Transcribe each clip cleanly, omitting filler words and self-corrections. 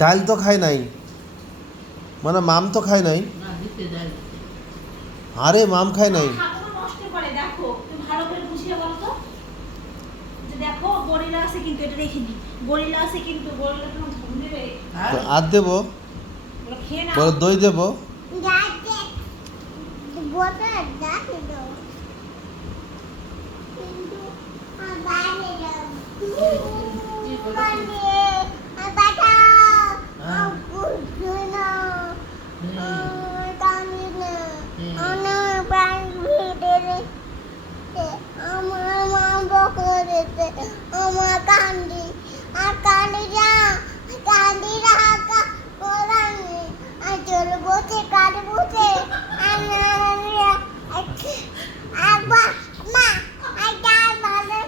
ডাল তো খায় নাই, মানে মাম তো খায় নাই। আরে মাম খায় নাই। নষ্ট করে দেখো, তুমি ভালো করে বুঝিয়ে বলো তো। যে দেখো গরিলা আছে কিন্তু, এটা রেখে দি। গরিলা আছে কিন্তু, গরিলা তোমার ধম দেবে। আর দেবো, বলো খেয়ে নাও। বলো দই দেবো। আমার কান্দি আর কান্দি যা কান্দি রাখা কোলানি আর চল বসে কাঁদে বসে আব্বা মা আটা ভালো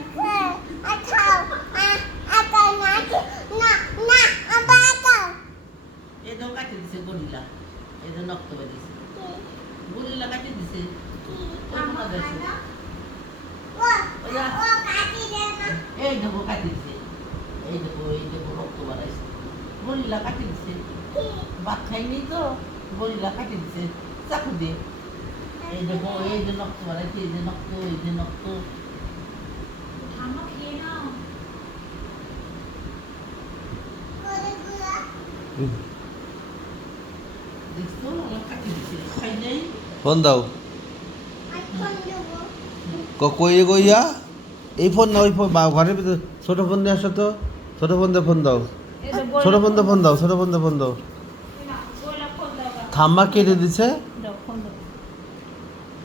আর খাও আটা না না না আব্বা খাও এই তো কাটে দিছে গরিলা, এই যে নক্ত দিছে গরিলা কাটে দিছে। এই দেখো কাটি দিছে, এই দেখো রক্ত বাড়াইছে, গরিলা কাটি দিছে। ভাত খাইনি তো, গরিলা কাটি দিছে চাকু দিয়ে। এই দেখো এই যে রক্ত বাড়াইছে, এই যে রক্ত, এই যে রক্ত। ঠাম্মা খেয়ে নাও। দেখছো আমার কাটি দিছে, খাই নাই। ফোন দাও। কই গইয়া এই ফোন না, ওই ফোন ঘরের ভিতরে ছোট ফোন নিয়ে আসো তো। ছোট ফোন দিয়ে ফোন দাও, ছোট ফোন দিয়ে ফোন দাও, ছোট ফোন দিয়ে ফোন দাও। ঠাম্মা কেটে দিছে,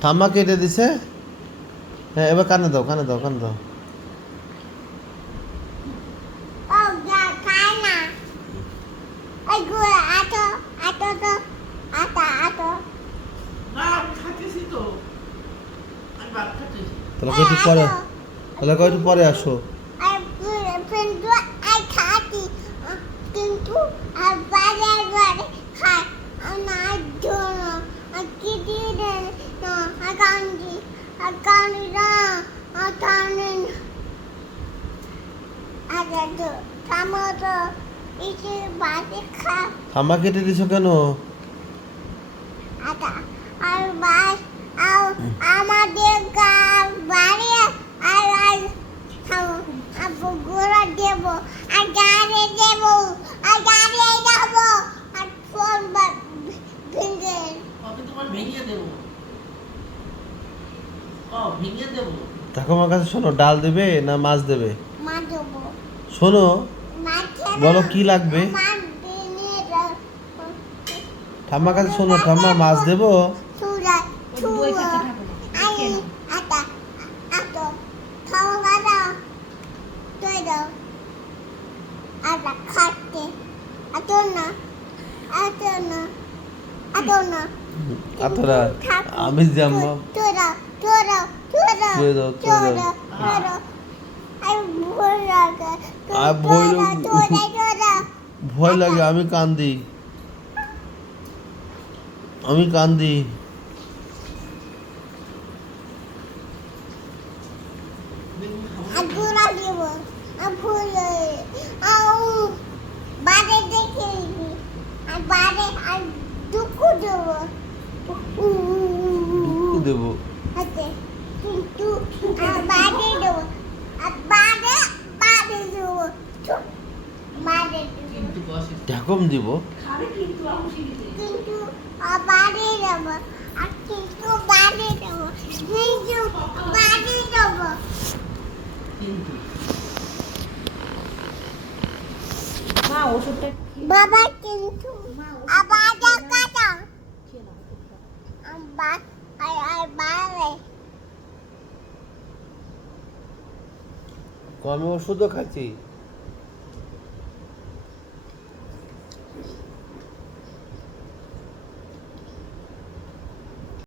ঠাম্মা কেটে দিছে। হ্যাঁ এবার কানে দাও, কানে দাও, কানে দাও। তাহলে একটু পরে, তাহলে একটু পরে আসো। কিন্তু আর বারে বারে খায় আমার জন্য আর কি দিয়ে না আর কান্দি না আর কান্দি আর তো টমেটো ইসে বাড়ি খা। ঠাম্মা কেটে দিছো কেন? আটা আর বাস আর আমাদের বাড়ি আর খাবো আর গোড়া দেবো আর গাড়ি দেবো আর গাড়ি যাবো আর ফোন ভেঙে আমি তোমার ভেঙে দেবো, ভেঙে দেবো। ঠাকুমার কাছে শোনো, ডাল দেবে না মাছ দেবে? মা দেবো শোনো, বলো কি লাগবে। ঠাম্মার কাছে শোনো, ঠাম্মা মাছ দেবো। আতরা আমি জাম্মা ভয় লাগে, আমি কান্দি, আমি কান্দি। দেবো কিন্তু বাড়ি দেবো বাড়ি বাড়ি দেবো বাড়ি কিন্তু বসে ঢাকম দিব। খাবে কিন্তু কিন্তু বাড়ি দেবো আর কিন্তু বাড়ি দেবো কিন্তু বাড়ি দেবো কিন্তু মা ওষুধটা বাবা কিন্তু আবার কাটা আবার আর বাড়ে আমি ওষুধও খাচ্ছি।